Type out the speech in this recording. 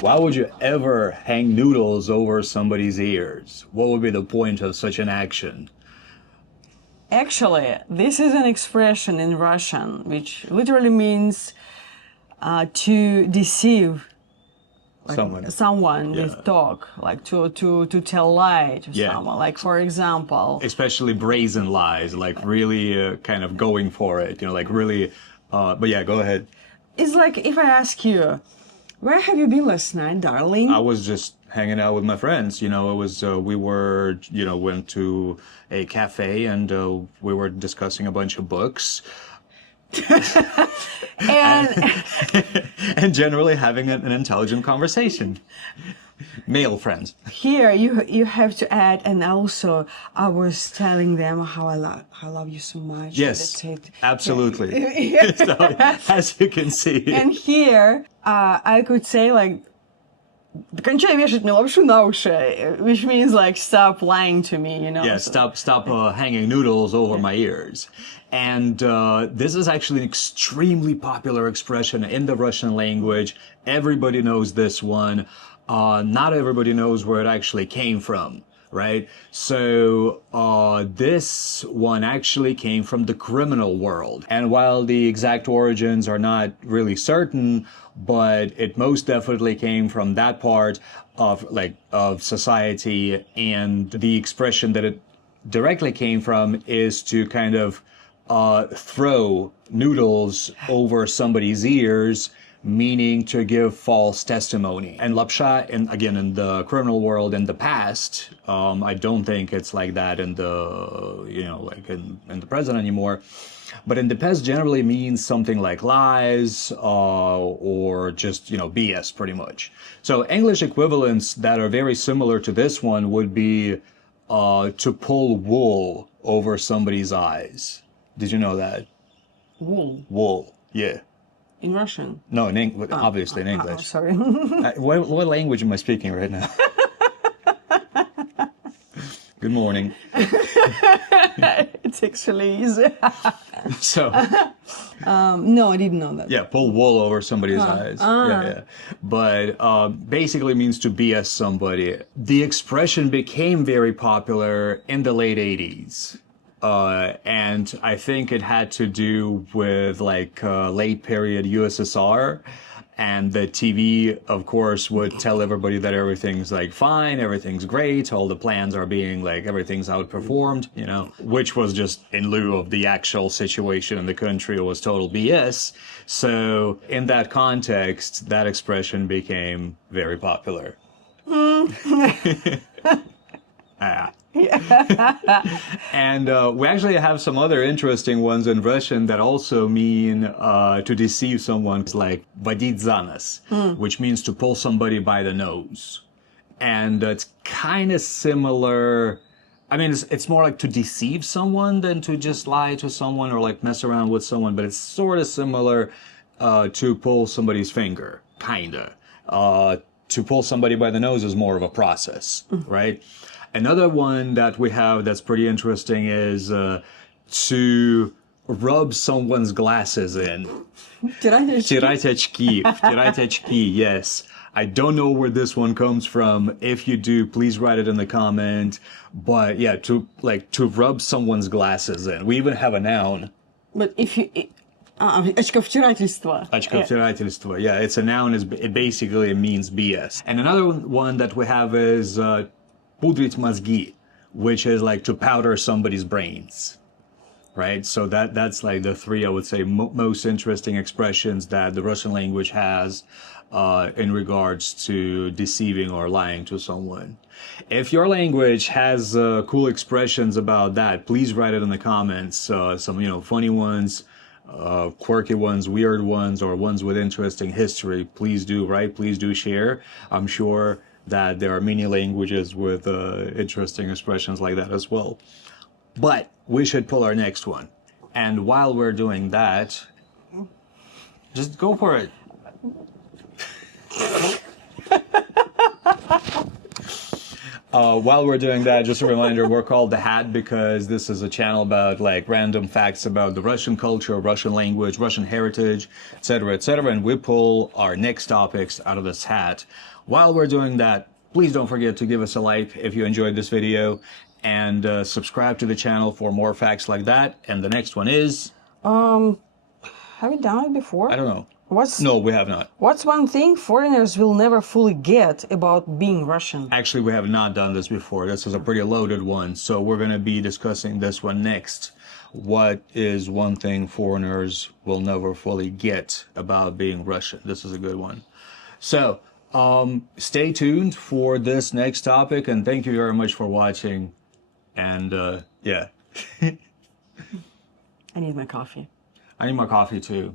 Why would you ever hang noodles over somebody's ears? What would be the point of such an action? Actually, this is an expression in Russian which literally means to deceive someone with talk, like to tell lie to someone. Like, for example, especially brazen lies, like really kind of going for it, like really. But yeah, go ahead. It's like if I ask you, where have you been last night, darling? I was just hanging out with my friends. It was we were went to a cafe and we were discussing a bunch of books. and generally having an intelligent conversation. Male friends. Here you have to add, and also I was telling them how I love you so much. Yes, absolutely. So, as you can see. And here I could say like, кончай вешать мне лапшу на уши, which means like stop lying to me, Yeah, stop hanging noodles over my ears. And this is actually an extremely popular expression in the Russian language. Everybody knows this one. Not everybody knows where it actually came from, right? So this one actually came from the criminal world. And while the exact origins are not really certain, but it most definitely came from that part of society. And the expression that it directly came from is to kind of throw noodles over somebody's ears, meaning to give false testimony. And lapsha, and again, in the criminal world in the past, I don't think it's like that in the, like in the present anymore. But in the past generally means something like lies or just, BS pretty much. So English equivalents that are very similar to this one would be to pull wool over somebody's eyes. Did you know that? Wool. Wool, yeah. In Russian? No, obviously in English. Sorry. What language am I speaking right now? Good morning. It's actually easy. So. No, I didn't know that. Yeah, pull wool over somebody's eyes. Yeah. But basically means to BS somebody. The expression became very popular in the late 80s. And I think it had to do with late period USSR, and the TV, of course, would tell everybody that everything's fine, everything's great, all the plans are being everything's outperformed, which was just in lieu of the actual situation in the country. It was total BS. So in that context, that expression became very popular. And we actually have some other interesting ones in Russian that also mean to deceive someone, like водить за нос, which means to pull somebody by the nose. And it's kind of similar. I mean, it's more like to deceive someone than to just lie to someone or mess around with someone, but it's sort of similar to pull somebody's finger, kind of. To pull somebody by the nose is more of a process, right? Another one that we have that's pretty interesting is to rub someone's glasses in. Втирать очки. Втирать очки, yes. I don't know where this one comes from. If you do, please write it in the comment. But yeah, to rub someone's glasses in. We even have a noun. But if you... очковтирательство. Очковтирательство. Yeah, it's a noun. It basically means BS. And another one that we have is пудрить мозги, which is to powder somebody's brains, right? So that's the three, I would say, most interesting expressions that the Russian language has in regards to deceiving or lying to someone. If your language has cool expressions about that, please write it in the comments. Some funny ones, quirky ones, weird ones, or ones with interesting history. Please do write. Please do share. I'm sure that there are many languages with interesting expressions like that as well. But we should pull our next one. And while we're doing that, just go for it. While we're doing that, just a reminder, we're called The Hat because this is a channel about like random facts about the Russian culture, Russian language, Russian heritage, etc., etc. And we pull our next topics out of this hat. While we're doing that, please don't forget to give us a like if you enjoyed this video and subscribe to the channel for more facts like that. And the next one is... Have you done it before? I don't know. What's No, we have not. What's one thing foreigners will never fully get about being Russian? Actually, we have not done this before. This is a pretty loaded one. So we're going to be discussing this one next. What is one thing foreigners will never fully get about being Russian? This is a good one. So stay tuned for this next topic. And thank you very much for watching. And yeah. I need my coffee. I need more coffee too.